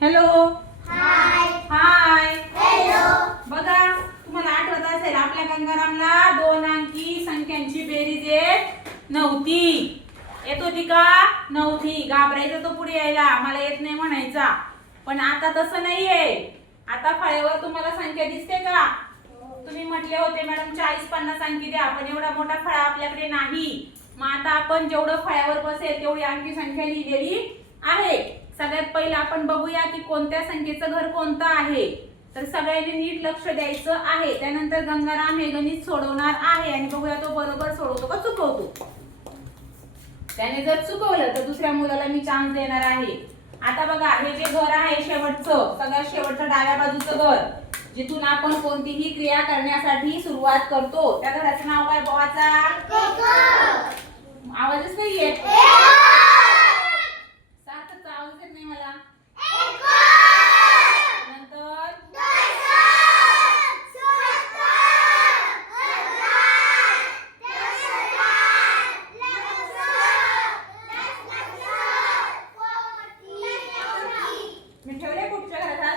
Hello. हाय. हाय. Hello. बघा, तुम्हाला आठवत असेल आपल्या गंगारामला 2 अंकी संख्यांची बेरीज येत नव्हती. येत होती का? नव्हती. घाबरायचं तो पुढे यायला, मला येत नाही म्हणायचा. पण आता तसं नाहीये. आता फळ्यावर तुम्हाला संख्या दिसते का? तुम्ही म्हटले होते मॅडम 40-50 अंकी द्या, पण एवढा मोठा फळा आपल्याकडे नाही. मग आता आपण जेवढं फळ्यावर बसेल तेवढी अंकी संख्या लिहिलेली आहे. सगळ्यात पहिलं आपण बघूया की कोणत्या संख्येचं घर कोणतं आहे. तर सगळ्यांनी नीट लक्ष द्यायचं आहे. त्यानंतर गंगाराम हे गणित सोडवणार आहे आणि बघूया तो बरोबर सोडवतो का चुकवतो. त्याने जर चुकवलं तर दुसऱ्या मुलाला मी चान्स देणार आहे. आता बघा, हे जे घर आहे शेवटचं, सगळ्यात शेवटचं डाव्या बाजूचं घर, जिथून आपण कोणतीही क्रिया करण्यासाठी सुरुवात करतो, त्या घराचं नाव काय भावाचा? आवाजच नाहीये. सार्थकचा आवाज येत नाही मला. नंतर मी ठेवले कुठच्या घरात?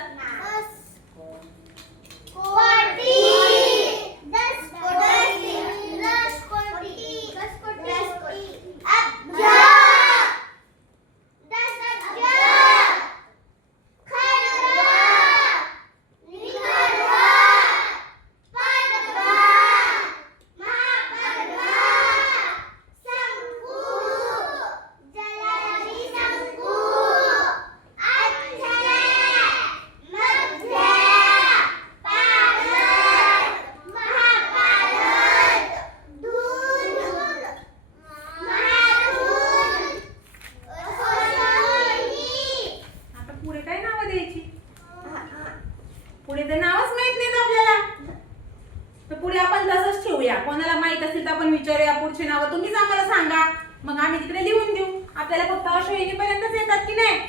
पुढे तर नावच माहित नाही आपल्याला. तर पुढे आपण तसंच ठेवूया. कोणाला माहित असेल तर आपण विचारूया पुढची नावं. तुम्हीच आम्हाला सांगा, मग आम्ही तिकडे लिहून देऊ. आपल्याला फक्त अश्विनी पर्यंतच येतात की नाही.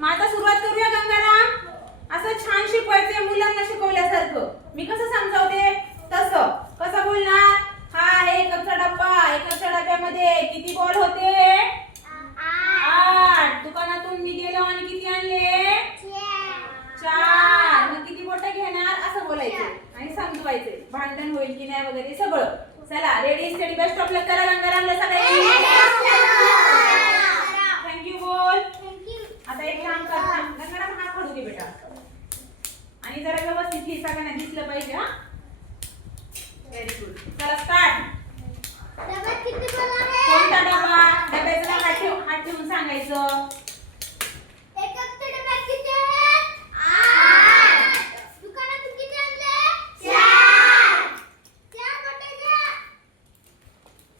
मग आता सुरुवात करूया गंगाराम. असं छान शिकवायचंय मुलांना शिकवल्यासारखं. मी कसं समजावते तसं. कसं बोलणार? हा आहे कपचा डब्बा. एकाच्या डब्यामध्ये किती बॉल होते? 8. दुकानातून मी गेलो आणि किती आणले? 4. मग किती बोटं घेणार असं बोलायचं आणि समजवायचे. भांडण होईल की नाही वगैरे सगळं. चला, रेडी स्टडी बेस्ट ऑफ लक करा गंगारामला सगळ्यांनी. थँक्यू बोल. आता एक काम कर, गंगाराम हा खडू दे बेटा आणि जरा व्यवस्थित लिही, सगळ्यांना दिसलं पाहिजे. हा, व्हेरी गुड. चला स्टार्ट. कोणता डबा? डब्याचं नाव हात ठेवून सांगायचं.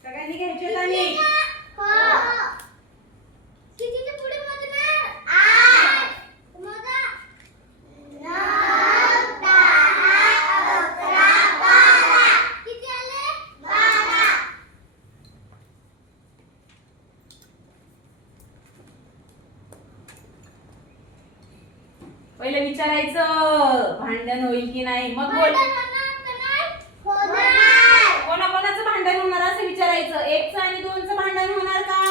सगळ्यांनी घ्यायचे आणि पहिले विचारायचं भांडण होईल की नाही, मग बोल. कोणाकोणाचं भांडण होणार असं विचारायचं. 1चं आणि 2चं भांडण होणार का?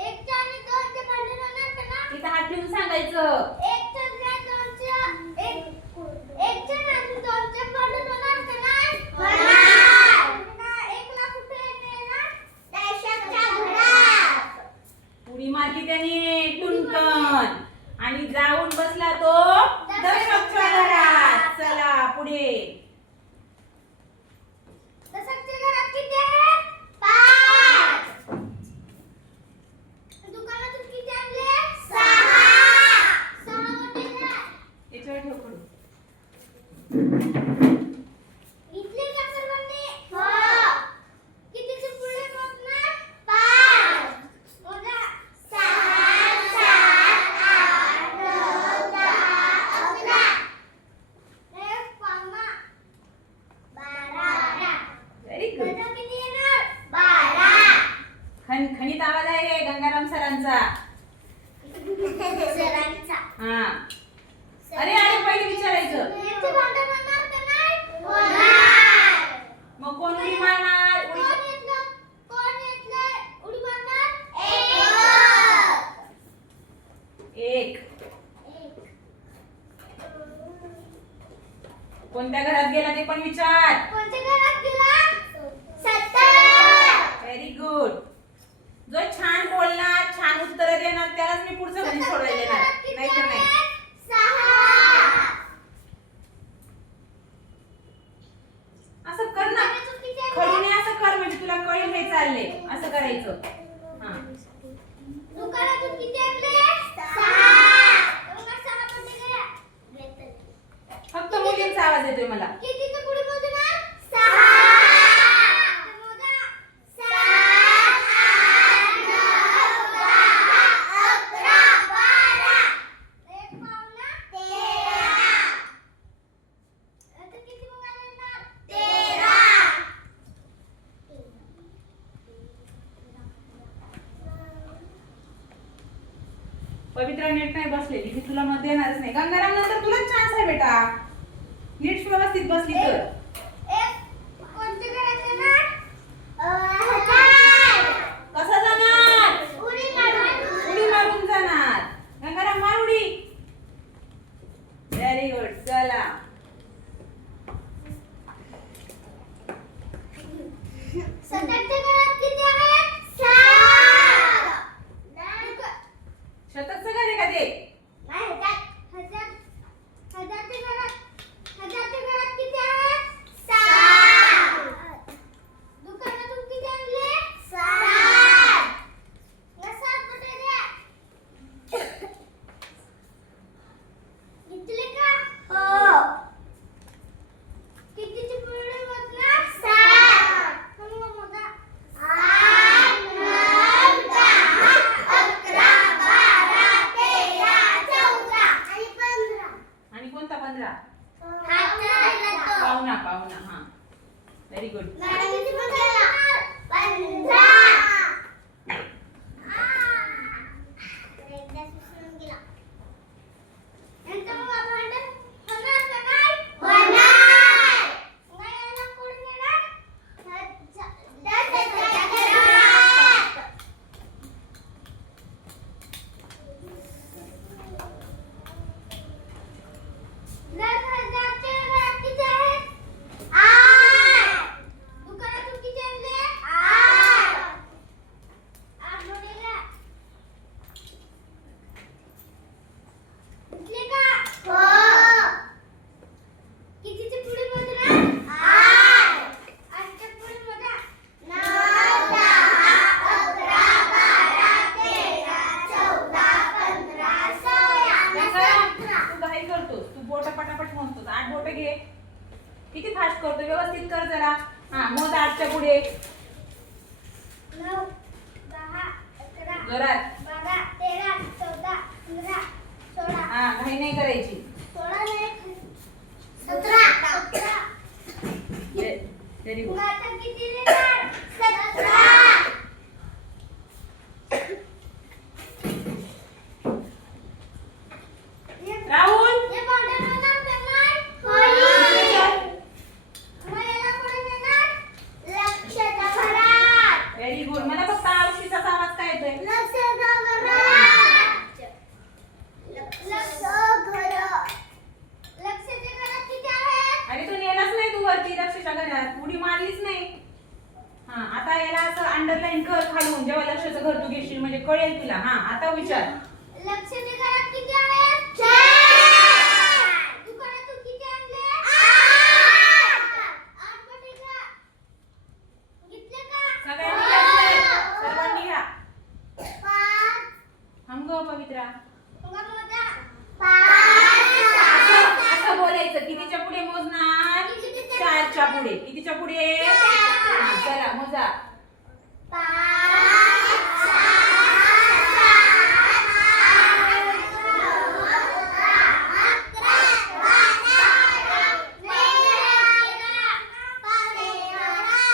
1चं आणि 2चं भांडण होणार का ना? तिथं हात ठेवून सांगायचं. 1चं आणि 2चं भांडण होणार का नाही? होणार. 1ला कुठे नेणार? डॅशच्या घरात. उडी मारली त्याने टुनकन आणि जाऊन बसला तो दशकच्या घरात. चला पुढे. दशकच्या घरात किती आहेत? 5. दुकानातून किती आणले? 6. 6 मोठे घ्या. याच्यावर ठेव खडू. इथले का सर्वांनी? हो. कितीचे पुढे मोजणार? 5. मोजा. 6 7 8 9 10 11. एक पामा 12. Very good. त्याचा किती येणार? 12. खणखणीत आवाज आहे गंगाराम सरांचा. सरांचा. हा. अरे अरे पहिले विचारायचं. याचे भांडण होणार का नाही? होणार. मग कोण उडी मारणार? कोण येतलं उडी मारणार? 1. 1. कोणत्या घरात गेला ते पण विचार. कोणत्या घरात गेला? 70. Very good. जो छान बोलणार, छान उत्तर देणार त्यालाच मी पुढचं गणित सोडवायला देणार, नाही तर नाही. 6. असं कर ना, खडूने असं कर म्हणजे तुला कळेल हे चालले. असं करायचं. हा. दुकानातून किती आणले? 6. मग 6 कोणते गेले? फक्त मुलींचा आवाज येतोय मला. कितीच्या पुढे मोजणार? 6. मोजा. 7, 8, 9, 10, 11, 12. एक पावला 13. आता किती मुलं येणार? 13. पवित्रा नीट नाही बसलेली, मी तुला मत देणारच नाही. गंगाराम नंतर तुला चान्स आहे बेटा, नीट व्यवस्थित बसली तर. एक कोणत्या घरात येणार? 1000. कसं जाणार? उडी मारून. उडी मारून जाणार. गंगाराम मार उडी. Very good. चला. 70च्या घरात किती आहेत? 7. शतकचं घर आहे का ते? नाही, हजारच्या घरात किती आहेत? 7. दुकानातून किती आणले? 7. या 7 कुठे द्या? घेतले का? हो. कितीची पुढे मोजणार? 7. मग मोजा. 8, 9, 10, 11, 12, 13, 14 आणि 15. आणि कोणता 15? पाहुणा. पाहुणा. हा. Very good. मॅडम किती म्हणताय? 15. एकदा सुसून गेला. नंतर मग आपण होणार का नाही? होणार. मग याला कोण येणार? 10,000च्या घरात. 10,000च्या घरात किती आहेत? 8. दुकानातून किती आणले? 8. 8 गुणिले. घेतले का? हो. कितीच्या पुढे मोजणार? 8. 8च्या पुढे मोजा. 9, 10, 11, 12, 13, 14, 15, 16, गंगाराम, 17. तू घाई करतोस. तू बोट पटापट मोजतोस. 8 बोट घे. किती फास्ट करतो, व्यवस्थित कर जरा. हा, मोज 8च्या पुढे. 9, 10, 11, जोरात. 12, 13, 14, 15, 16. हा, घाई नाही करायची. 16 नाही. 17. व्हेरी मग गुड. आता किती लिहिणार? 17. राहुल, हे पावडर होणार का नाही? होईल. मग याला कुठे नेणार? लक्षाच्या घरात. Very good. मला फक्त आळशीचा आवाज काय येतोय? लक्षाच्या घरात. लक्षाच्या घरात किती आहेत? अरे तू नेलाच नाही तू वरती रक्षेच्या घरात, उडी मारलीच नाही. हा, आता याला असं अंडरलाईन कर खालून, जेव्हा लक्षाचं घर तू घेशील म्हणजे कळेल तुला. हा, आता विचार. लक्षाच्या घरात किती आहेत? 4. दुकानातून किती आणले? 8. 8 मोठे का? घेतले का? सगळ्यांनी घेतलंय. सर्वांनी घ्या. 5. थांब गं पवित्रा. मग मोजा. 5. असं बोलायचं. कितीच्या पुढे मोजणार? 4च्या पुढे. कितीच्या पुढे? हा, चला मोजा. 5.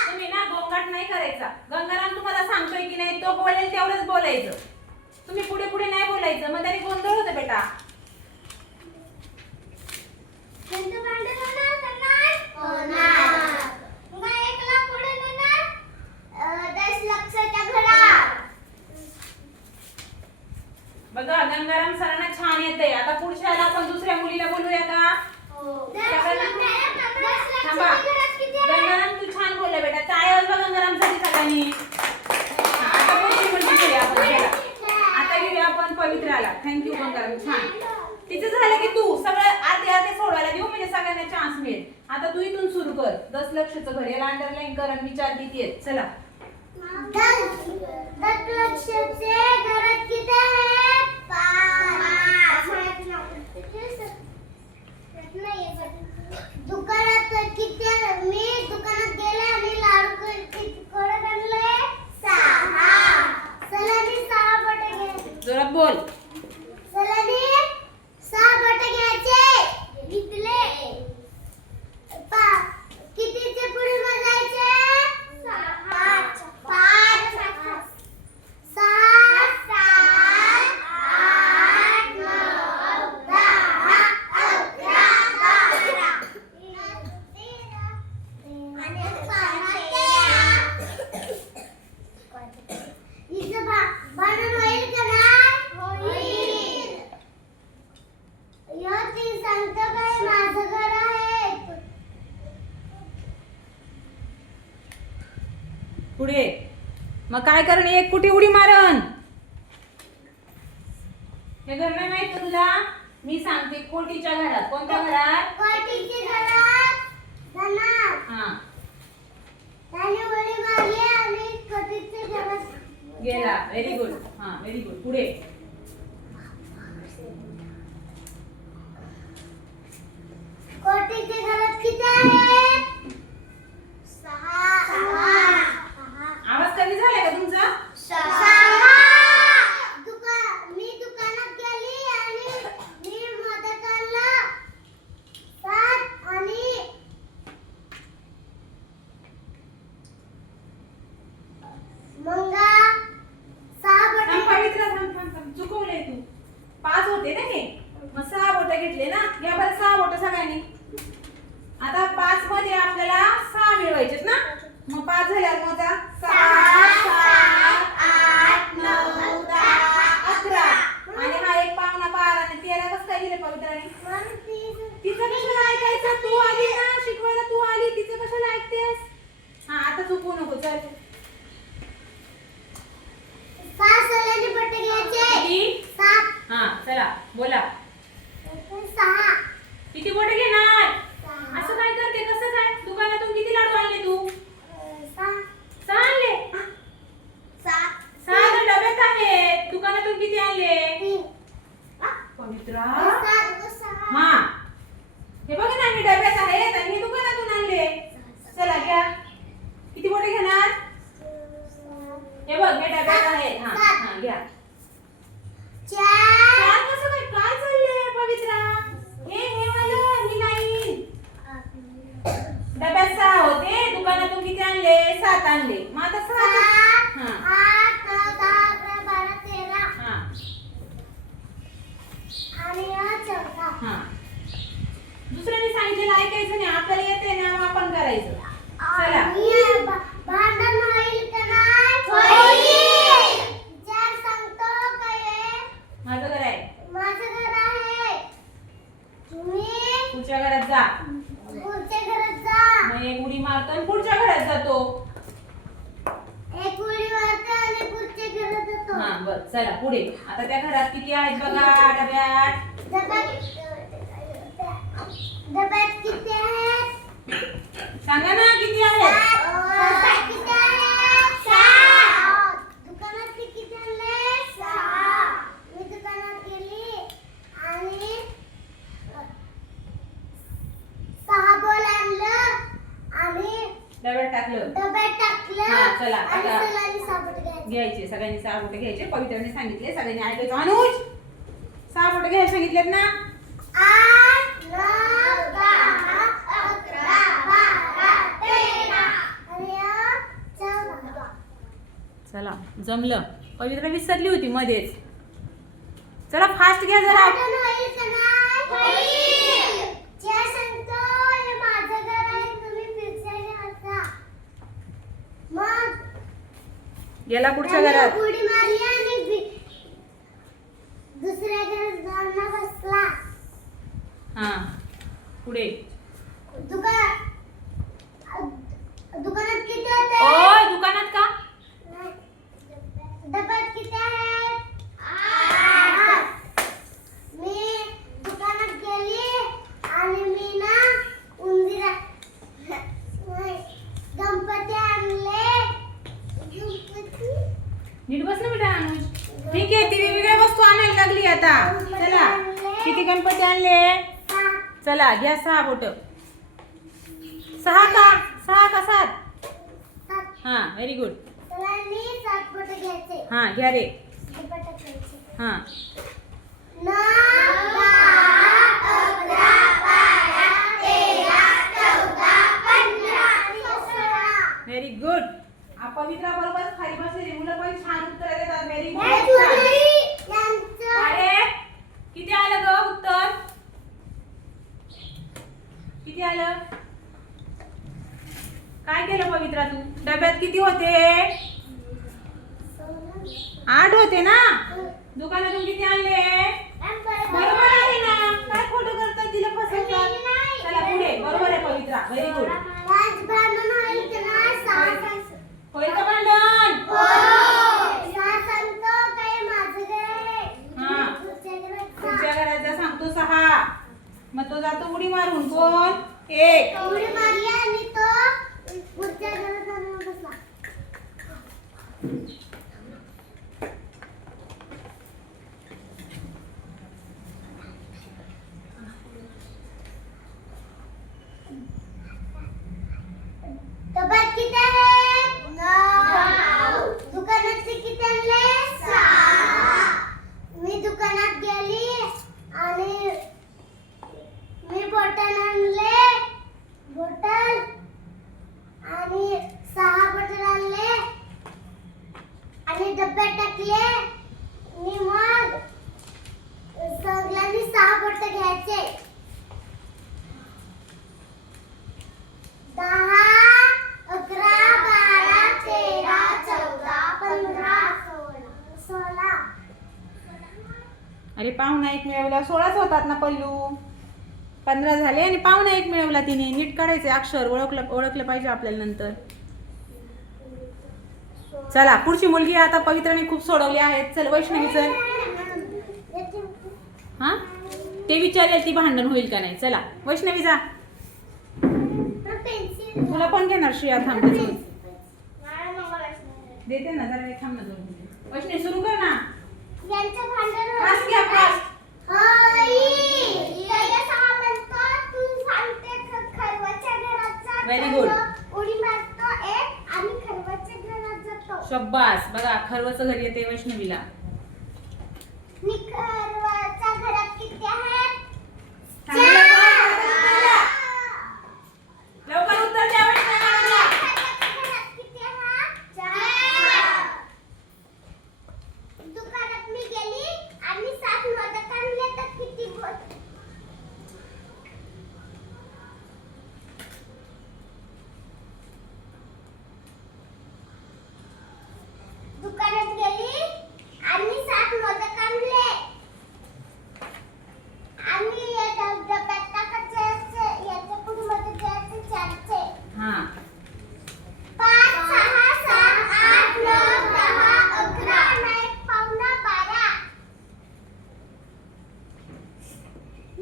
तुम्ही ना गोंगाट नाही करायचा. गंगाराम तुम्हाला सांगतोय की नाही, तो बोलेल तेवढंच बोलायचं. तुम्ही पुढे पुढे नाही बोलायचं, मग त्याने गोंधळ होतं बेटा. त्यांचं भांडण होणार का नाही? होणार. मग एकला पुढे नेणार? 10 लक्षाच्या घरात. बघा, गंगाराम सरांना छान येतंय. आता पुढच्या वेळेला आपण दुसऱ्या मुलीला बोलूया का? हो. सगळ्यांना- थांबा. घरात किती आहेत? गंगाराम तू छान बोलला बेटा. टाळ्या वाजवा गंगारामसाठी सगळ्यांनी. आता पुढची मुलगी घेऊया आपण. चला. आता घेऊया आपण पवित्राला. थँक्यू गंगाराम. छान. तिचं झालं की तू सगळं अर्धे अर्धे सोडवायला देऊ म्हणजे सगळ्यांना चान्स मिळेल. आता तू इथून सुरू कर. 10 लक्षचं घर याला अंडरलाईन कर आणि विचार किती आहेत. चला. 10 लक्षाचे घरात किती आहेत? 5. दुकानात किती आहे? मी दुकानात गेले आणि लाडू किती कडक आणले? 6. सलानी 6 बटे घ्यायचे. जोरात बोल. सलानी 6 बटे घ्यायचे. घेतले. कितीचे पुढे मोजायचे? 5. 5 6 7 8 9 10 11 12 आणि 13. हिचं बनून होईल का नाही? होईल. यो ती सांगतो काय माझं घर आहे. पुढे मग काय करण एक कुठे उडी मारण. हे घर नाही माहित का तुला? मी सांगते कोटीच्या घरात. कोणत्या घरात? कोटीच्या घरात जाणार. हा त्याने उडी मारली आणि कोटीच्या घरात गेला. Very good. हा व्हेरी गुड. पुढे कोटीच्या घरात किती आहेत? 6. आवाज कमी झालाय का तुमचा? 6. मी दुकानात गेली आणि मी मोदक आणला 7 आणि मग 6 बटे. थांब पवित्रा. थांब. चुकवलंय तू. 5 होते ना हे. मग 6 बोट घेतले ना. घ्या बरं 6 बोट सगळ्यांनी. आता 5 मध्ये आपल्याला 6 मिळवायचेत ना. मग 5 झाल्यावर मोजा. 6 7 8 9 10 11. आणि हा एक पावणा 12 आणि 13 कसं काय दिले पवित्राने? तिचं कशाला ऐकायचं? तू आली ना शिकवायला. तू आली. तिचं कशाला ऐकतेस? हा आता चुकवू नको. चल. 6 सलानी बटे घ्यायचे. किती? 7. हा चला बोला. 6. किती बोट घेणार? असं काय करते? कसं काय? दुकानातून किती लाडू आणले तू? 6 आणले. 6 तर डब्यात आहेत. दुकानातून किती आणले? पवित्रा. हा हे बघा ना हे डब्यात आहेत आणि हे दुकानातून आणले. चला घ्या. किती बोटे घेणार? हे बघ हे डब्यात आहेत. हा हा घ्या. 4 कसं काय? काय चाललंय पवित्रा? हे वालं ही नाही. डब्यात 6 होते. दुकानातून किती आणले? 7 आणले. मग आता 7. हा 8 9 10 11 12 13 हा आणि हा 14. हा दुसऱ्याने सांगितलेलं ऐकायचं नाही. आपल्याला येते ना मग आपण करायचं. चला. भांडण होईल का नाही? होईल. विचार सांगतो काय? माझं घर आहे. माझं घर आहे. तुम्ही पुढच्या घरात जा. पुढच्या घरात जा. मग एक उडी मारतो आणि पुढच्या घरात जातो. एक उडी मारतो आणि पुढच्या घरात जातो. हा बरं चला पुढे. आता त्या घरात किती आहेत बघा डब्यात. डब्यात किती आहेत? सांगा ना किती आहेत? डब्यात किती आहेत? 6. दुकानात किती आणले? 6. मी दुकानात गेली आणि 6 बॉल आणलं आणि डब्यात टाकलं. डब्यात टाकलं. हा, चला, आणि आता सलानी 6 बोटे घ्यायचे. घ्यायचे. सगळ्यांनी 6 बोटं घ्यायचे. पवित्राने सांगितले. सगळ्यांनी ऐकायचं. अनुज 6 बोटं घ्यायला सांगितलेत ना. 8 9 10 11 12 13 आणि 14. चला जमलं. पवित्रा विसरली होती मध्येच. चला फास्ट घ्या जरा. भांडण होईल का नाही? होईल. ज्या सांगतो हे माझं घर आहे. तुम्ही फिरसायला होता. मग गेला पुढच्या त्याने घरात. उडी मारली आणि दुसऱ्या घरात जाऊन बसला. हा पुढे. दुकान किती गणपती आणले? सहा. चला घ्या 6 बोट. 6 का 7? सात. हा व्हेरी गुड. सगळ्यांनी 7 बोटं घ्यायचे. हा घ्या रे. बोटं घ्यायचे. हा 9, 10, 11, 12, 13, 14, 15, 16. Very good. पवित्रा बरोबर खाली बसलेली मुलं पण छान उत्तर देतात. Very good. यांचं अरे किती आलं ग उत्तर? किती आलं? काय केलं पवित्रा तू? डब्यात किती होते? 8 होते ना? दुकानातून किती आणले? बरोबर आहे ना? काय खोटं करतात, तिला फसवतात. चला पुढे. बरोबर आहे पवित्रा. Very good. आज भांडण होईल की नाही? सहा. होईल का भांडण? सहा सांगतो काय माझं घर आहे. हा. पुढच्या घरात पुढच्या घराचा सांगतो 6. मग तो जातो उडी मारून. कोण? 1. उडी मारली आणि तो पुढच्या घरात जाऊन बसला. डब्यात किती आहेत? 9. दुकानाचे किती आणले? 6. मी दुकानात गेली आणि मी बॉटल आणले. बॉटल आणि 6 बॉटल आणले आणि डब्यात टाकले. मी मग सगळ्यांनी 6 बॉटल घ्यायचे. 10, 11, 12, 13, 14, 15, 16. अरे पाहुणा 1 मिळवला. 16च होतात ना पल्लू. 15 झाले आणि पाहुणा 1 मिळवला तिने. नीट काढायचे अक्षर. ओळखलं पाहिजे आपल्याला नंतर. चला पुढची मुलगी. आता पवित्राने खूप सोडवली आहेत. चल वैष्णवी चल. हा ते विचारले ती भांडण होईल का नाही. चला वैष्णवी जा. पेन्सिल तुला कोण घेणार? श्रेया थांब. देते ना जरा. थांब ना 2 मिनिटं. वैष्णवी सुरू कर ना. यांचं भांडण फास्ट घ्या फास्ट. Very good. उडी मारतो एक आणि खरवच्या घरात जातो. शब्बास. बघा खरवचं घर येते वैष्णवीला. मी खरवच्या घरात किती आहेत? लवकर उत्तर द्या वैष्णवीला. खरवच्या घरात किती आहेत? 4. दुकानात मी गेली आणि 7 मोदक आणले तर किती बोल? दुकानात गेली आणि 7 मोदक आणले आणि या डब्यात टाकायचे. याच्या पुढे मध्ये द्यायचे 4चे. हा 5, 6, 7, 8, 9, 10, 11, नाही पावणा 12.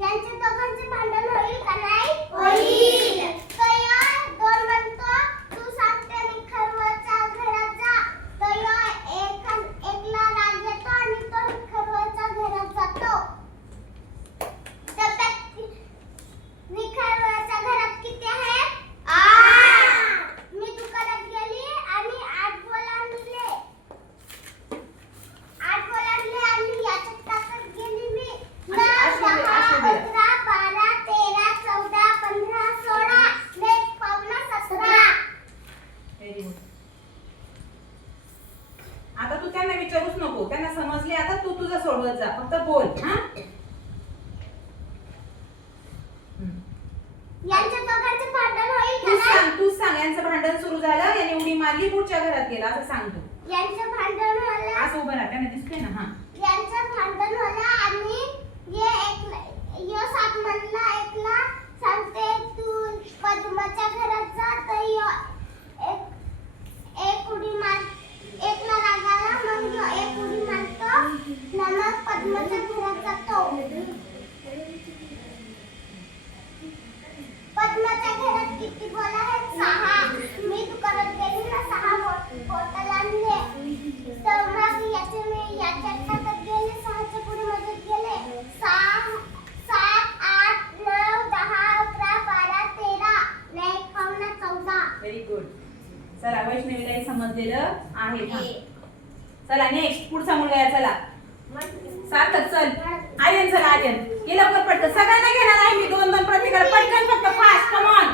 यांच्या दोघांचे भांडण होईल का नाही? होईल. तयार 2 म्हणतो तू सांगते आणि खरवच्या घरात जा. एकला राग येतो आणि तो खरवच्या घरात जातो. डब्यात मी खरवच्या घरात किती आहेत? 8. मी दुकानात गेली आणि 8 बोल आणले. 8 बोल आणले आणि याच्यात टाकत गेली मी. 9, 10, 11, 12, 13, 14, 15, 16. एक पावणा 17. Very good. आता तू त्यांना विचारूच नको. त्यांना समजले. आता तू तुझं सोडवत जा. फक्त बोल. हा यांच्या दोघांचे भांडण होईल का तू नाही? सांग. तू सांग. यांचं भांडण सुरू झालं. याने उडी मारली. पुढच्या घरात गेला. असं सांग तू. यांचं भांडण झालं. असं उभं राहा. त्यांना दिसतंय ना. हा यांचं भांडण झालं आणि यो 7 म्हणला एकला सांगते तू पद्माच्या घरात जा. तर यो एक उडी मार. एकला राग आला मग यो एक उडी मारतो. मग पद्माच्या घरात जातो. पद्माच्या घरात किती बोल आहेत? 6. मी दुकानात गेली ना 6 बॉटल आणले. तर मग याचे मी याच्यात समजलेलं आहे. चला नेक्स्ट पुढचा मुलगा आहे. चला सार्थक चल. आर्यन चल. आर्यन ये लवकर पटकन. सगळ्यांना घेणार आहे मी 2-2 प्रत्येकाला. पटकन फक्त फास्ट. Come on.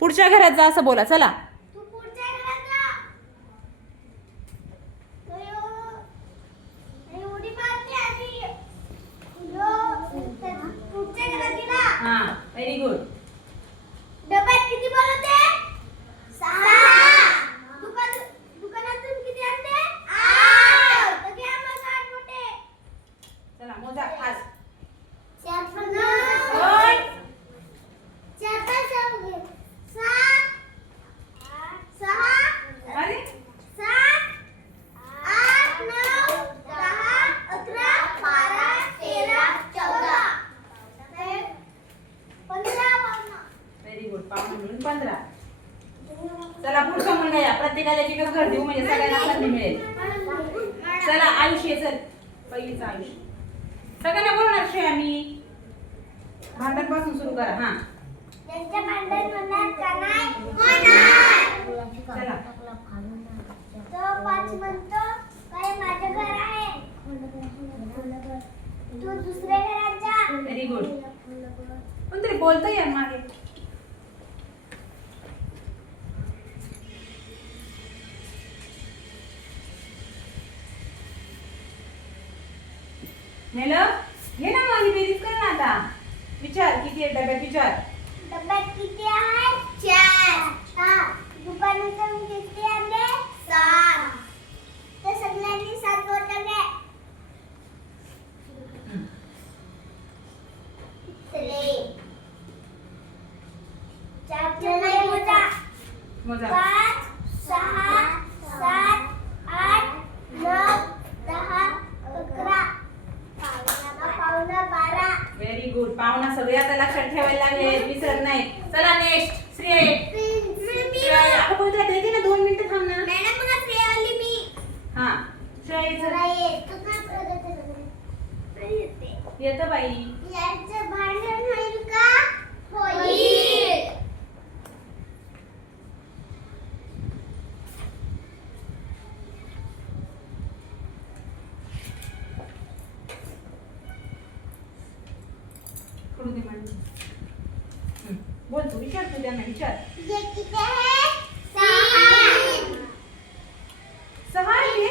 पुढच्या घरात जा असं बोला. चला हा व्हेरी गुड. डब्यात किती बोलते? 6. दुकानातून किती आणते? 8. तर घ्या मग 8 मोठे. चला मोजा फास्ट. 4 पण ओय 4 पण 7 6 अरे 7 8 9 10 11 12 13 14 15. Very good. पावणे मिळून 15. चला पुढचा मुलगा या. प्रत्येकाला एक घर देऊ म्हणजे सगळ्यांना संधी मिळेल. चला आयुष्य चल. पहिलीचं आयुष्य. सगळ्यांना बोलणार श्रेया मी. भांडणपासून सुरू करा. हा त्यांच्या भांडण होणार का नाही? होणार. चला तो 5 म्हणतो काय माझं घर आहे. तू दुसऱ्या घरात जा. Very good. कोणतरी बोलतंय यार मागे. नेलं घे ना मग. ही बेरीज कर ना आता. विचार किती आहे डब्यात. विचार. डब्यात किती आहे? 4. हा दुकानातून किती आणले? 7. तर सगळ्यांनी 7 बोटं घे. चले 4 चले मोजा. मोजा. 5 6 7 8 9 10 11 पावणा 12. Very good. पाहुणा सगळे आता लक्षात ठेवायला लागले. विसरत नाही. चला नेक्स्ट श्रेया. आपण बोलता देते ना 2 मिनिटं थांब ना. मॅडम मला फ्री आली मी. हा श्रेया जरा ये. तू काय करत आहे? येतं बाई. याचं भांडण होईल का? होईल. करू दे मला. बोल तू. विचार तू त्यांना. विचार. ये किती आहे? 6. 6 आहे.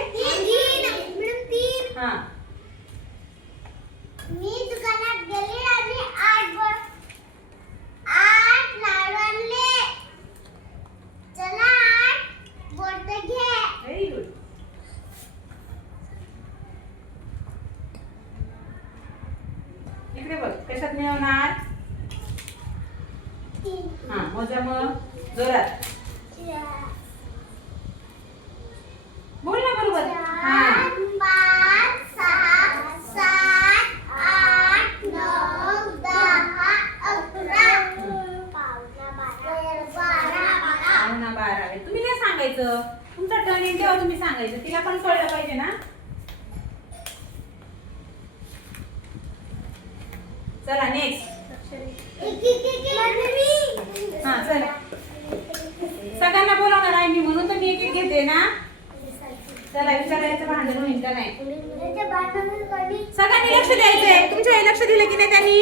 3. हा मी दुकानात गेले आणि 8 लाडू आणले. चला 8 बोट घे. Very good. इकडे बघ. कशात मिळवणार? 3 हा मोजा मग जोरात. 4 बोल ना बरोबर. हा 5 6 7 8 9 10 11 पावणा 12. पाहुणा 12 आहे. तुम्ही नाही सांगायचं. तुमचा टर्न येईल तेव्हा तुम्ही सांगायचं. तिला पण कळलं पाहिजे ना. चला नेक्स्ट. हा चला. सगळ्यांना बोलावणार आहे मी म्हणून तर मी एक घेते ना. चला विचारायचं भांडण होईल का नाही. सगळ्यांनी लक्ष द्यायचंय. तुमच्या हे लक्ष दिलं की नाही त्यांनी?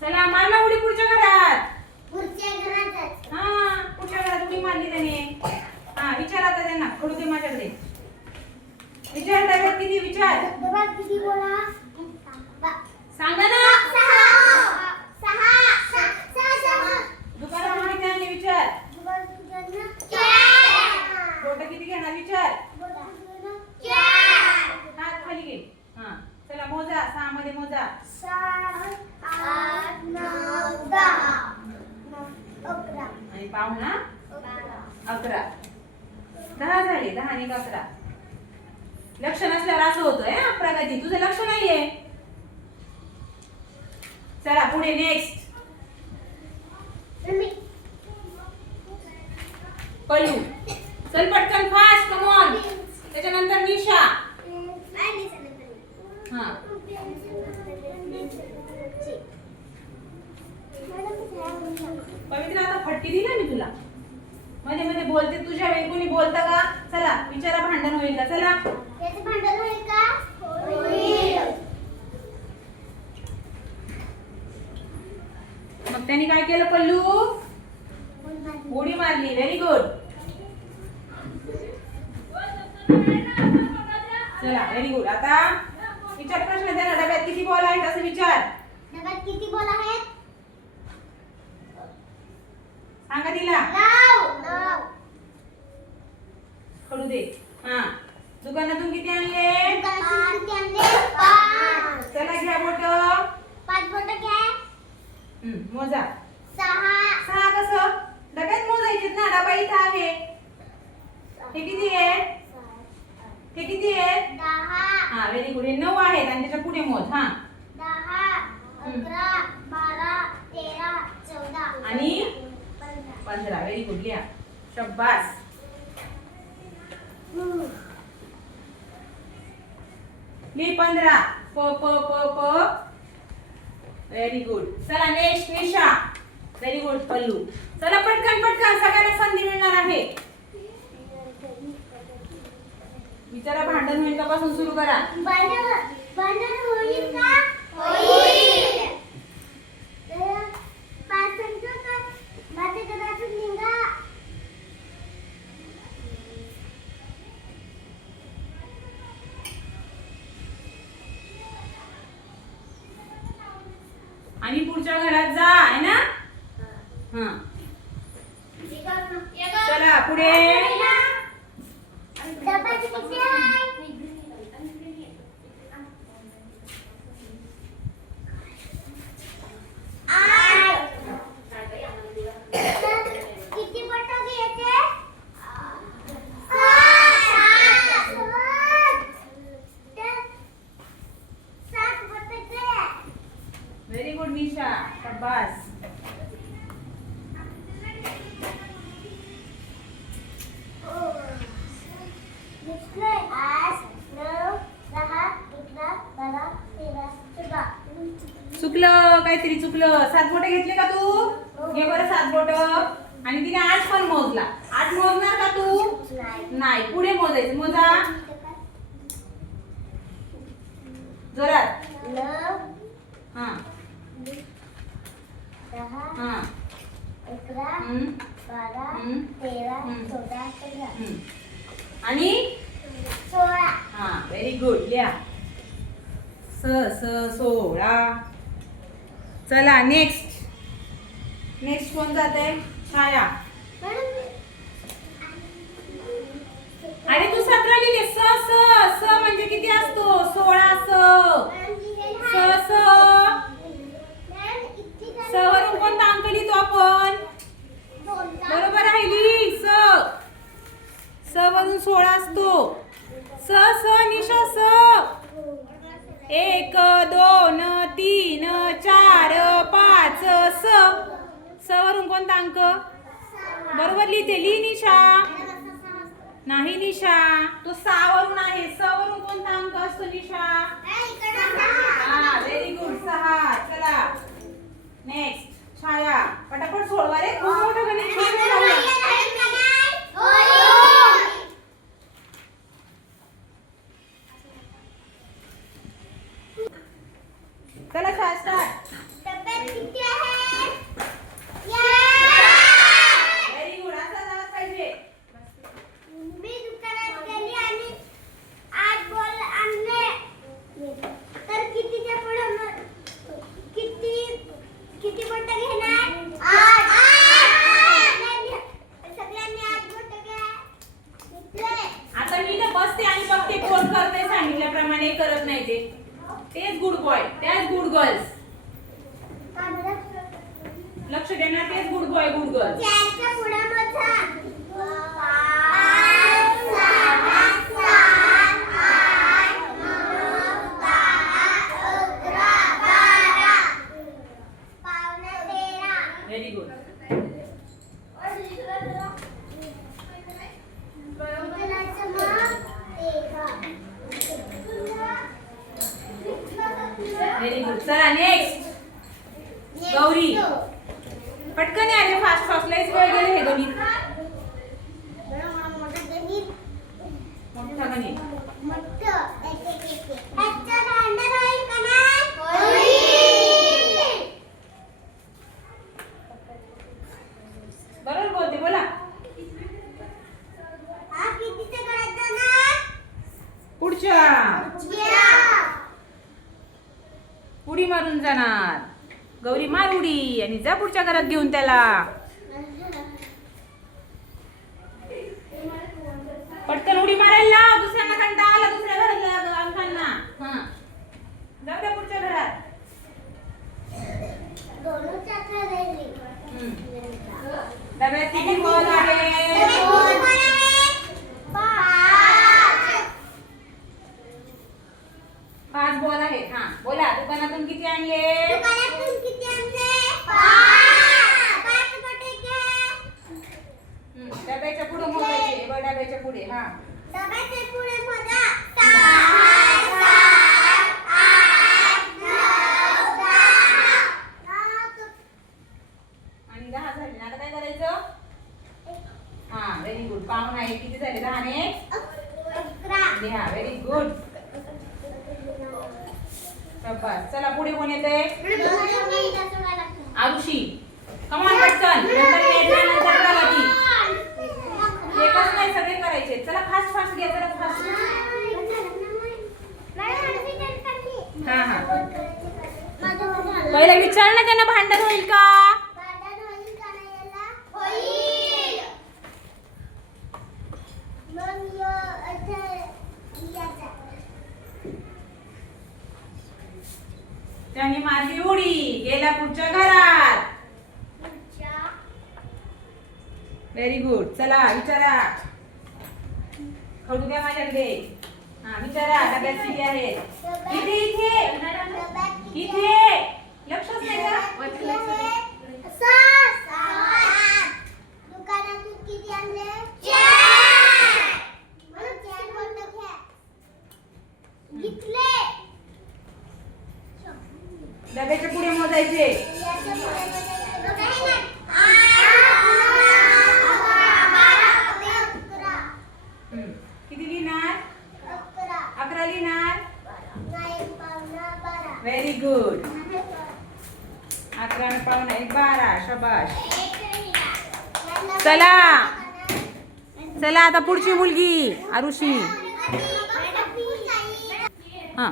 चला मारला उडी पुढच्या घरात. हा पुढच्या घरात उडी मारली त्याने. हा विचार आता त्यांना. कळू दे माझ्याकडे. विचार डब्यात किती. विचार. सांगा ना. दुकानात किती आणले. विचार. बोटं किती घेणार. विचार. हात खाली घे. हा चला मोजा. 6 मध्ये मोजा. 7 8 9 10 11 आणि पाहुणा 11. 10 झाले. 10 आणि 11. लक्ष नसल्यावर असं होतंय. प्रगती तुझं लक्ष नाहीये. चला पुढे नेक्स्ट. पल्लू चल पटकन फास्ट. Come on. फटके दिला मी तुला? मध्ये मध्ये बोलते तुझ्या वेळी कोणी बोलतं का? चला विचारा भांडण होईल का? चला त्याचे भांडण होईल का? होईल. मग त्यांनी काय केलं पल्लू? उडी मारली. Very good. चला व्हेरी गुड. आता विचार प्रश्न द्या ना. डब्यात किती बॉल आहेत असं विचार. डब्यात किती बॉल आहेत? सांगा तिला. नाव. कळू दे. हा दुकानातून किती आणले? दुकानातून किती आणले? 5. चला घ्या बोट. 5 बोटं घ्या. मोजा. 6. 6 कसं? डब्यात मोजायचे ना. डबा इथं आहे. हे किती आहे? हे किती आहे? 10. हा व्हेरी गुड. हे 9 आहेत आणि त्याच्या पुढे मोज. हा 10, 11, 12, 13, 14 आणि 15. 15. Very good. लिहा. शाबास. लिह 15. प प प प. Very good. चला नेक्स्ट निशा. व्हेरी गुड पल्लू. चला पटकन पटकन सगळ्यांना संधी मिळणार आहे. विचारा भांडण होईल का पासून सुरू करा. भांडण होईल का? होईल. तर 5 संख्या का? माझ्या घरातून निघा. आणि पुढच्या घरात जा आहे ना. हा चला पुढे. डबा किती आहे? 8. किती बोटं घ्यायचे? 7 बोटं घ्या. व्हेरी गुड निशा. शाबास. चुकलं काहीतरी चुकलं. 7 बोटे घेतले का तू? घे बरं 7 बोट. आणि तिने 8 पण मोजला. 8 मोजणार का तू? नाही. पुढे मोजायचं. मोजा जोरात. 9, हा 10, हा 11, हम्म, 12, हम्म. 13, हम्म. 14, 15, हम्म. आणि 16. हा व्हेरी गुड. लिहा. स स 16. चला नेक्स्ट. नेक्स्ट कोण जाते? छाया. अरे तू 17 लिहिले. स स स म्हणजे किती असतो? 16 स. स स स वरून कोणता अंक लिहितो आपण? बरोबर आहे. लिही स. स वरून 16 असतो. स स निशा स. 1 2 3 4 5 स. स वरून कोणता अंक? बरोबर लिहिते. लिही निशा. नाही निशा. तो 6 वरून आहे. स वरून कोणता अंक असतो निशा? हा व्हेरी गुड. 6. चला नेक्स्ट छाया. पटापट सोडवा रे. खूप मोठं गणित खेळून राहिलं. चला छाया स्टार्ट. Very good. असा झालाच पाहिजे. मी दुकानात गेली आणि 8 बॉल आणले. तर कितीच्या पुढे किती बोटं घेणार? 8. सगळ्यांनी 8 बोटं घ्या. आता मी तर बसते आणि बघते कोण करते. सांगितल्याप्रमाणे करत नाही ते. तेच गुड बॉय. त्याच गुड गर्ल्स. लक्ष देणार. तेच गुड बॉय गुड गर्ल्स. 4च्या पुढे मोजा. 5, 6, 7, 8, 9, 10, 11, 12. Very good. Very good. चला नेक्स्ट. गौरी. पटकन या रे, फास्ट फास्ट लयच वेळ गेले हे गणित. मोठा गणित. बरोबर बोलते, बोला. पुढच्या उडी मारून जाणार. गौरी मार उडी आणि जा पुढच्या घरात घेऊन त्याला. पटकन उडी मारायला लाव, दुसऱ्यांना कंटाळा आला दुसऱ्या घरात अंकांना. हा, जाऊ द्या पुढच्या घरात. डब्यात किती बॉल आहे? 5 बॉल आहेत. हा, बोला. दुकानातून किती आणले? डब्याच्या पुढे मोजायचे. डब्याच्या पुढे. हा, आणि 10 झाले ना. आता काय करायचं? हा, व्हेरी गुड. पाहुणा आहे. किती झाले? 10 ने 11. Very good. शाबास. चला पुढे कोण येते? आरुषी. कमान पटकन. नंतर येते, नंतर प्रगती. एकच नाही, सगळे करायचे. चला फास्ट फास्ट घ्या जरा, फास्ट. हा हा, पहिला विचार ना त्यांना, भांडण होईल का? त्याने मारली उडी, गेला पुढच्या घरात. Very good. चला विचारा. खडू द्या माझ्याकडे. हा, विचारा. डब्यात किती आहेत? इथे इथे इथे. लक्षच नाही का? डब्याच्या पुढे मोजायचे. किती लिहिणार? 11 लिहिणार. Very good. 11 आणि पावणे 12. शाबाश. चला चला, आता पुढची मुलगी आरुषी. हा,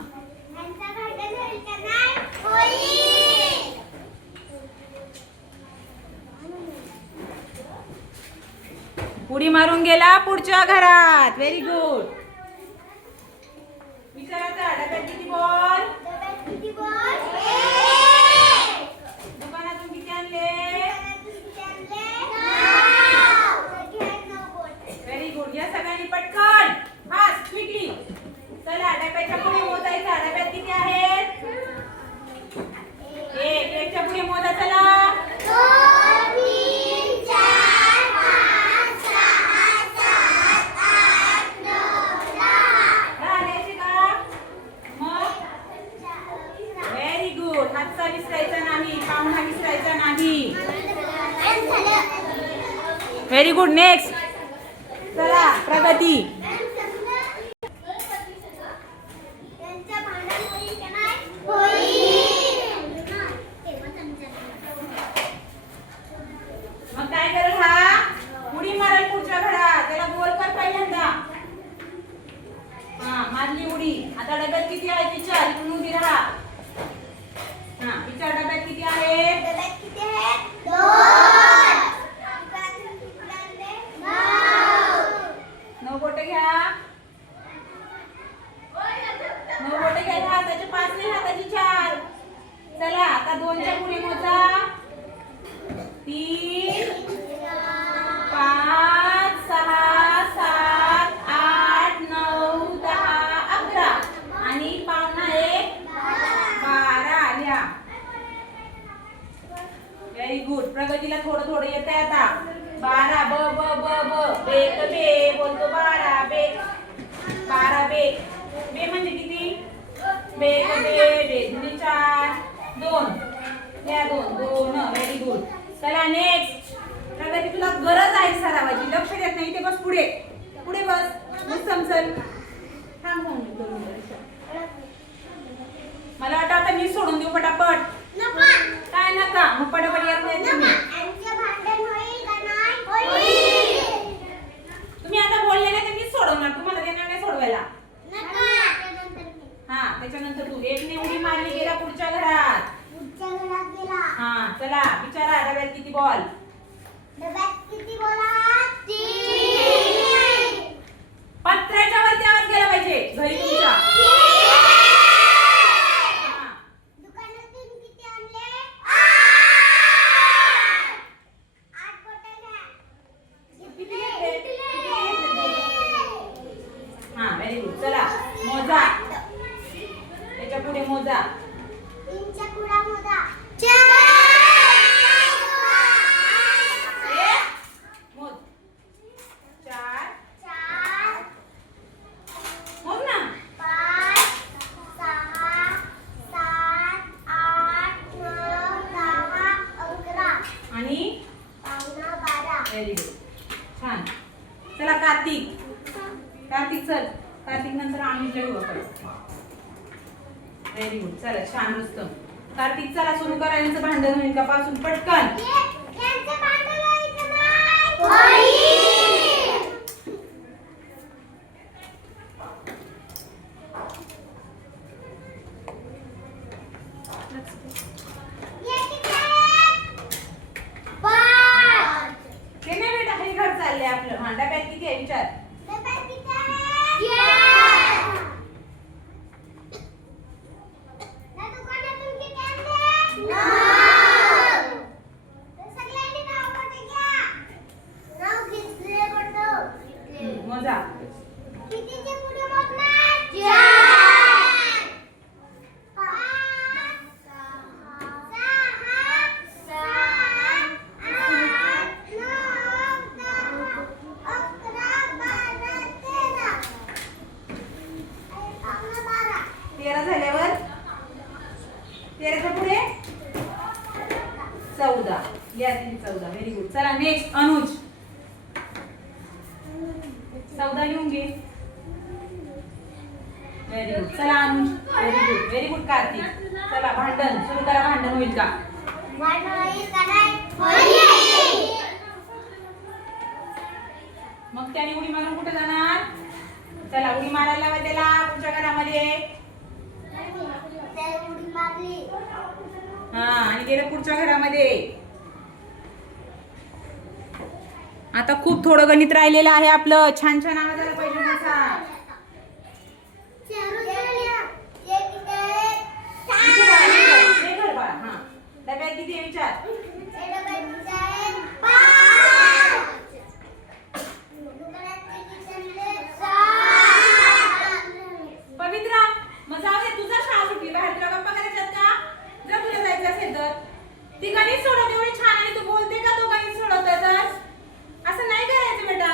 उडी मारून गेला पुढच्या घरात. Very good. विचारायचा. डब्यात किती बॉल? दुकानातून किती आणले? Very good. या सगळ्यांनी पटकन फास्ट क्विकली. चला डब्याच्या पुढे मोजायचा. डब्यात किती आहेत? 1. 1च्या पुढे मोजा. चला. हातचा विसरायचा नाही, पाहुणा विसरायचा नाही. Very good. नेक्स्ट. चला प्रगती. मग काय करेल हा? उडी मारेल पुढच्या घरात. त्याला गोल कर पहिल्यांदा. हा, मारली उडी. आता डब्यात किती आहे? विचार. इकडून उभी राहा. हा, विचार. डब्यात किती आहे? 9 बोटे घ्या. 9 बोटे घ्या. हाताचे 5 नाही, हाताची 4. चला आता 2च्या पुढे मोजा. 3 5 6 7 8 9 10 11 आणि पावणा 1 12 लिहा. Very good. प्रगतीला थोडं थोडं येतंय आता. 12 ब ब ब ब. बेक बे बोलतो. 12 बे. 12 बे. बे म्हणजे किती? बेक बे. बे 4 2 लिहा. 2 2. Very good. चला नेक्स्ट. प्रगती तुला गरज आहे सरावाची, लक्ष देत नाही. इथे बस, पुढे पुढे बस. मुस्तम चल. थांब थांब दोन मिनिटं. मला वाटतं आता मी सोडून देऊ पटापट. नका. काय नका, मग पटापट येत नाही तुम्ही. आमचे भांडण होईल का नाही? होईल. तुम्ही आता बोलले नाही तर मी सोडवणार, तुम्हाला देणार नाही सोडवायला. नका. हा, त्याच्यानंतर तू एकने उडी मारली, गेला पुढच्या घरात. पुढच्या घरात गेला. हा चला विचारा, डब्यात किती बॉल? डब्यात किती बोला? 3. पत्र्याच्या वरती आवाज गेला पाहिजे घरी तुमच्या. हा. दुकानातून किती आणले? 8 बोटं घ्या. किती घेतले? हा व्हेरी गुड. चला मोजा, त्याच्या पुढे मोजा. 3च्या पुढा मोजा. 4. मोज. 4 4. मोज ना. 5 6 7 8 9 10 11. आणि पावणा 12. Very good. छान. चला कार्तिक. कार्तिक चल. कार्तिक नंतर आम्ही घेऊ आपण. Very good. चला छान रुस्तम. कार्तिक चला सुरू करा. यांचं भांडण होईल का पासून पटकन. यांचं भांडण व्हायचं नाही. होईल. हे किती आहेत? 5. ते नाही बेटा, हे घर चाललंय आपलं. हा डब्यात किती आहे विचार. डब्यात किती आहेत? ना दुकानातून किती आणले? 9. तर सगळ्यांनी 9 बोटं घ्या. 9 घेतले बोटं. मोजा. कितीचे पुढे मोजणार? 4. 5 6 7 8 9 10 11 12 13. 13 झाल्यावर 13च्या पुढे 14. या तिथे 14. Very good. चला नेक्स्ट अनुज. 14 लिहून घे. Very good. चला Anuj. Very good. Very good Kartik. चला भांडण सुरू करा. भांडण होईल का? भांडण होईल का नाही? होईल. मग त्याने उडी मारून कुठे जाणार? चला उडी मारायला लावा त्याला पुढच्या घरामध्ये. ते उडी मारली. हा आणि गेलं पुढच्या घरामध्ये. आता खूप थोडं गणित राहिलेलं आहे आपलं. छान छान आवाज आला पाहिजे माझा. किती बाळा? हे घर बाळा. हा डब्यात किती आहे विचार. पवित्रा मग जाऊ दे, तुझा शाळा सुटली, बाहेर तुला गप्पा करायच्यात का? जर तुला जायचं असेल तर. ती गणित सोडवते एवढी छान आणि तू बोलते का तो गणित सोडवतोय तर? असं नाही करायचं बेटा.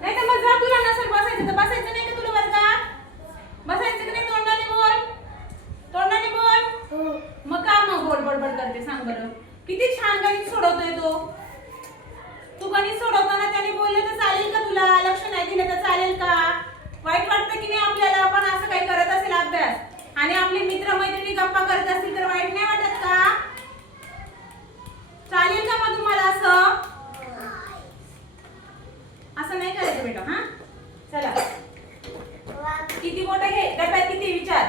नाही तर मग जर तुला नसेल बसायचं तर बसायचं नाही का तुला वर्गात? बसायचं की नाही? तोंडाने बोल. तोंडाने बोल. मग का मग बोल बडबड करते सांग बरं. किती छान गणित सोडवतोय तो. तू गणित सोडवताना त्याने बोललं तर चालेल का तुला? लक्ष नाही दिलं तर चालेल का? वाईट वाटतं की नाही आपल्याला? आपण असं काही करत असेल अभ्यास आणि आपले मित्र मैत्रिणी गप्पा करत असतील तर वाईट नाही वाटत का? चालेल का मग तुम्हाला असं? असं नाही करायचं बेटा. हा चला किती मोठं घे. डब्यात किती विचार.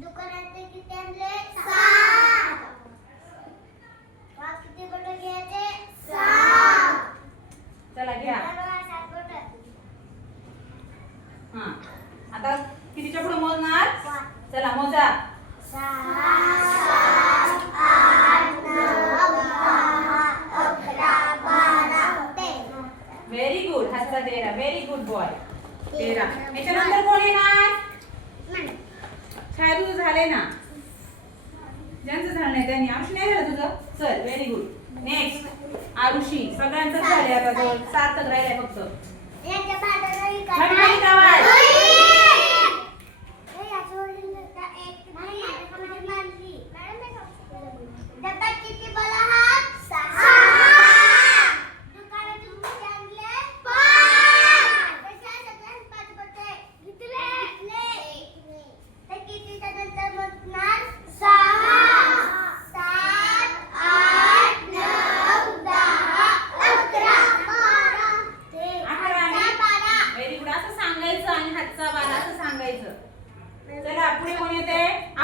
दुकानात किती आणले? 7. किती बोटं घ्यायचे? 6. चला घ्या. 7 बोटं. हा आता कितीच्या पुढे मोजणार? चला मोजा. 6 7 8 9 10 11 12 13. Very good. हसता 13. Very good boy. 13. याच्यानंतर कोण येणार? शाळा तुझं झालंय ना. ज्यांचं झालं नाही त्यांनी. आरुषी नाही झालं तुझं? चल व्हेरी गुड. नेक्स्ट आरुषी. सगळ्यांचं झालंय आता जवळ. 7 राहिलंय फक्त. याच्या भांडणाला खणखणीत आवाज. याच्या वडील एक नाही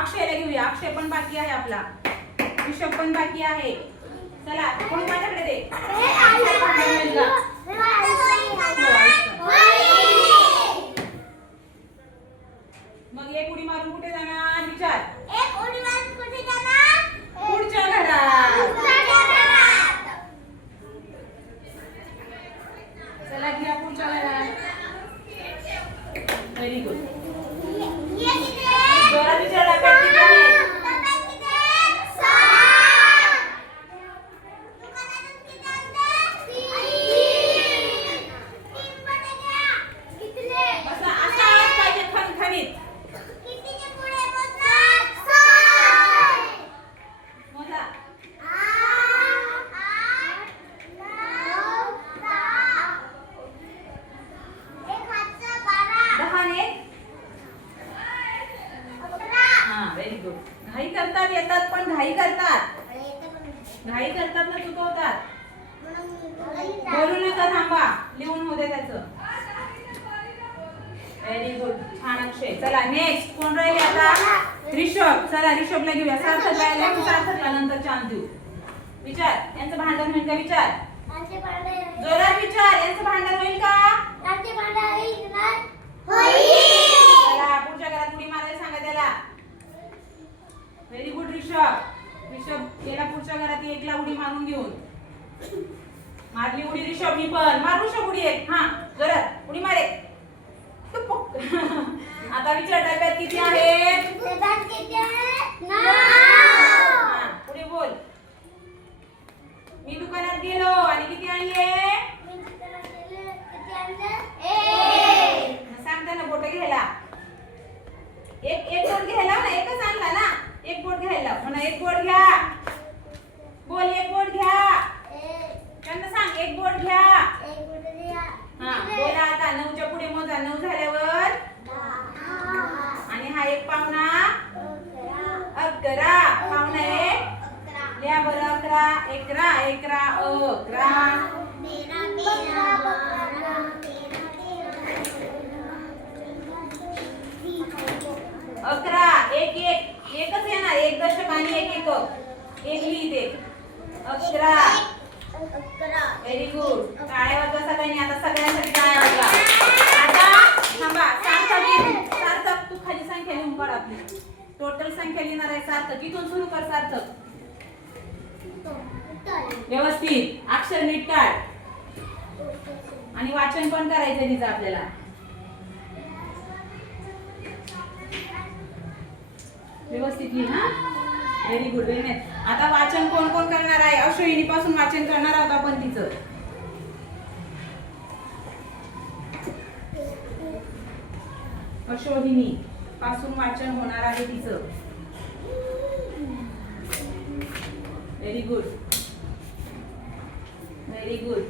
अक्षयला घेऊया. अक्षय पण बाकी आहे आपला. ऋषभ पण बाकी आहे. चला कोणी माझ्याकडे दे. मग एक उडी मारून कुठे जाणार विचार. पुढच्या घरात. चला घ्या पुढच्या घरात. Very good. जोरात विचार. डब्यात किती आहे? बसा, असा आवाज पाहिजे खणखणीत. मोजा. 10 ने हा व्हेरी गुड. घाई करतात येतात पण घाई करतात. घाई करतात ना चुकवतात. बोलू नका थांबा. लिहून होऊ दे त्याचं. Very good. छान अक्षय. चला नेक्स्ट कोण राहिले आता? ऋषभ. चला ऋषभला घेऊया. सार्थक राहिला की सार्थकला नंतर चान्स देऊ. विचार. यांचं भांडण होईल का विचार. जोरात विचार. यांचं भांडण होईल का? चला पुढच्या घरात उडी मारायला सांगा त्याला. Very good Rishabh. ऋषभ गेला पुढच्या घरात. एकला उडी मारून घेऊन. मारली उडी ऋषभ. मी पण मार ऋषभ उडी एक. हा जोरात उडी मारे. आता विचार. डब्यात किती आहेत? पुढे बोल. मी दुकानात गेलो आणि किती आणले? सांगता ना बोट घ्यायला. एक बोट घ्यायला ना. एकच आणला ना. एक बोट घ्यायला म्हणा. एक बोट घ्या. बोल एक बोट घ्या. त्यांना सांग एक बोट घ्या. हा बोला आता. 9च्या पुढे मोजा. 9 झाल्यावर आणि हा एक पाहुणा 11. पाहुणा एक लिहा बरं. 11 11 11 11. 11 एक एक एकच येणार. एक दशक आणि एक एकक. एक लिहिते 11. Very good. टाळ्या वाजवा सगळ्यांनी. आता सगळ्यांसाठी टाळ्या वाजवा. आता थांबा. सार्थक तू खाली संख्या लिहून काढ आपली. टोटल संख्या लिहिणार आहे सार्थक. इथून सुरू कर सार्थक. व्यवस्थित अक्षर नीट काढ. आणि वाचन पण करायचं तिचं आपल्याला. व्यवस्थित लिह. हा व्हेरी गुड. Very nice. आता वाचन कोण कोण करणार आहे? अश्विनी पासून वाचन करणार आहोत आपण तिचं. अश्विनी पासून वाचन होणार आहे तिचं. Very good. Very good.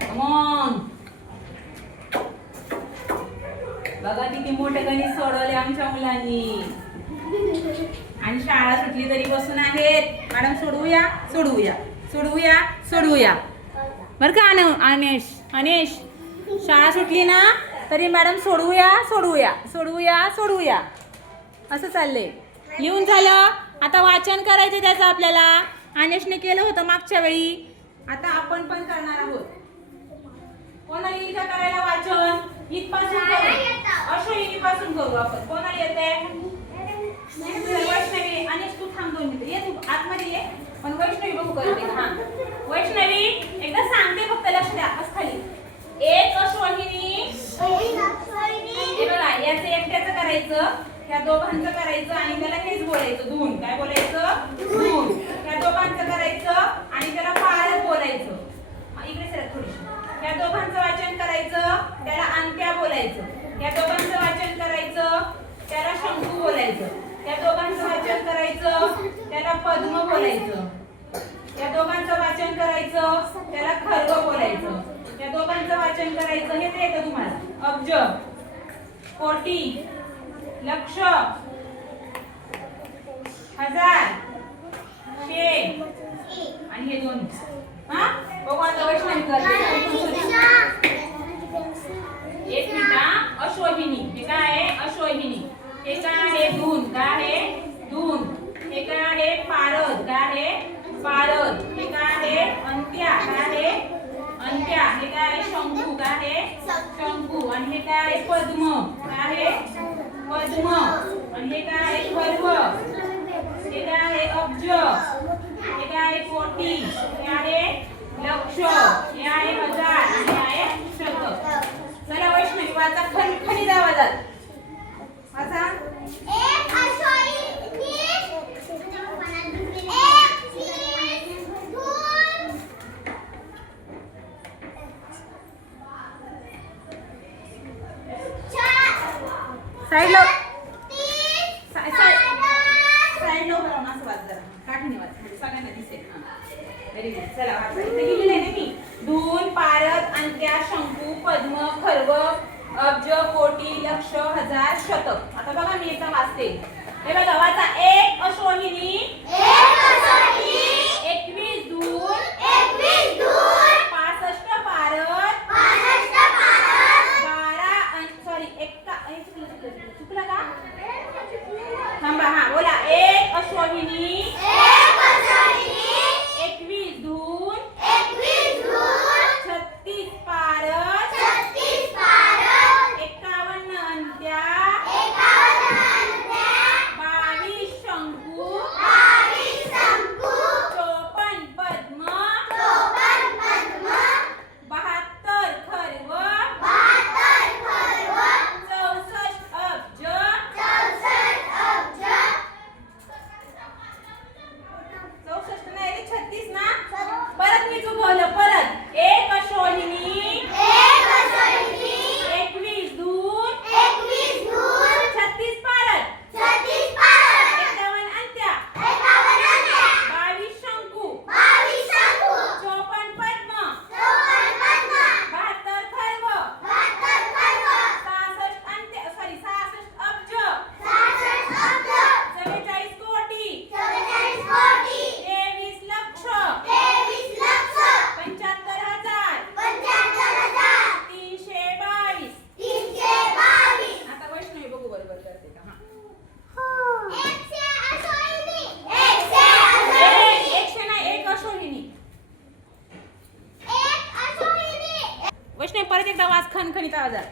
Come on. बघा किती मोठे गणित सोडवले आमच्या मुलांनी. आणि शाळा सुटली तरी बसून आहेत. मॅडम सोडवूया सोडवूया सोडवूया सोडवूया. बरं का अनेश. अनेश शाळा सुटली ना तरी मॅडम सोडवूया सोडवूया सोडवूया सोडवूया असं चाललंय. लिहून झालं. आता वाचन करायचं त्याचं आपल्याला. अनेशने केलं होतं मागच्या वेळी. आता आपण पण करणार आहोत. कोणाला इथं करायला वाचन? इथपासून करू. अश्विनी पासून करू आपण. कोणाला येते? वैष्णवी. अनेश तू थांब 2 मिनिटं. ये तू आतमध्ये ये. पण वैष्णवी बघू करते. हा वैष्णवी एकदा सांगते फक्त लक्ष द्या. बस खाली. एक अश्विनी. हे बघा याचं एकट्याचं करायचं. त्या दोघांचं करायचं आणि त्याला हेच बोलायचं. धून. काय बोलायचं? धून. त्या दोघांचं करायचं आणि त्याला फारच बोलायचं. इकडे सरक थोडीशी. त्या दोघांचं वाचन करायचं. त्याला अंत्या बोलायचं. या दोघांचं वाचन करायचं. त्याला शंकू बोलायचं. त्या दोघांचं वाचन करायचं. त्याला पद्म बोलायचं. या दोघांचं वाचन करायचं. त्याला खर्व बोलायचं. या दोघांचं वाचन करायचं. हे तर येतं तुम्हाला. अब्ज, कोटी, लक्ष, हजार, शे आणि हे दोन. हा बघू आता वैष्णवी करते. एक मिनिट. अश्वहिनी. हे काय आहे? अश्वहिनी. हे काय आहे शंकू. आणि हे काय आहे पद्म. काय आहे पद्म. आणि हे काय आहे खर्व. हे काय आहे अब्ज. हे काय आहे कोटी. हे आहे लक्ष. हे आहे हजार. आणि हे आहे शतक. चला वैष्णवी वाचा खणखणीत आवाजात वाचा. एक अश्वनी साईडला साईडला उभं राहून असं वाच जरा. काठीने वाच म्हणजे सगळ्यांना दिसेल. Very good. चला वाचा. इथे लिहिलेलं आहे ना मी. धून पारद अंत्या शंकू पद्म खर्व अब्ज कोटी लक्ष हजार शतक. आता बघा मी एकदा वाचते. हे बघा वाचा. एक अश्वहिनी 21 धून 65 पारद 12 सॉरी चुकलं का थांबा. हा बोला. एक अश्वहिनी 21 धून 36 पारद 51 अंत्या 22 शंकू 54 पद्म 72 खर्व 64 अब्ज 64 नाही रे 36 ना. परत मी चुकवलं. परत. एक अश्वहिनी 21 धून 36 पारद 51 अंत्या 22 शंकू 54 पद्म 72 खर्व 66 अंत्या सॉरी 66 अब्ज 44 कोटी 23 लक्ष 75 हजार 322. आता वैष्णवी बघू बरोबर करते का. हा 100 नाही. एक अश्वहिनी. वैष्णवी परत एकदा वाच खणखणीत आवाजात.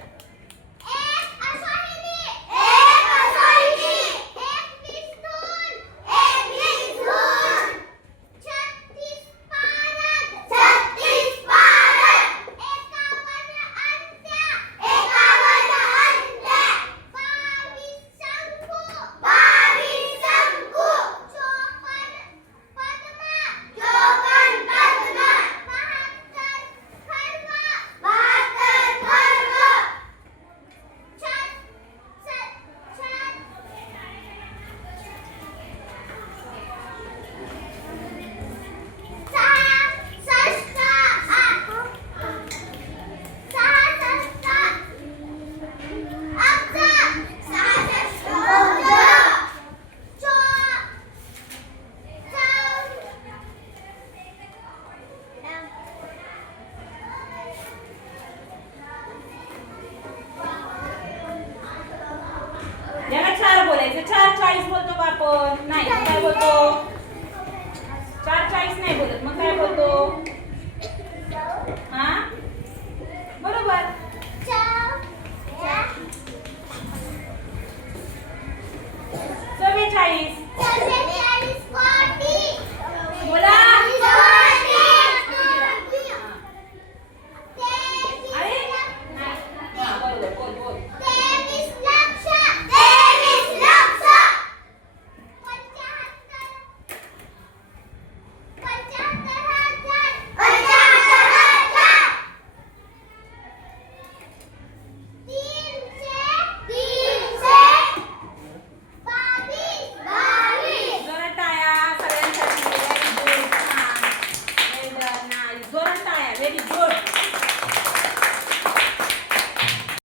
याला 4 बोलायचं. 4 बोलतो का आपण. नाही काय बोलतो. 4 नाही बोलत. मग काय बोलतो. हा बरोबर. 44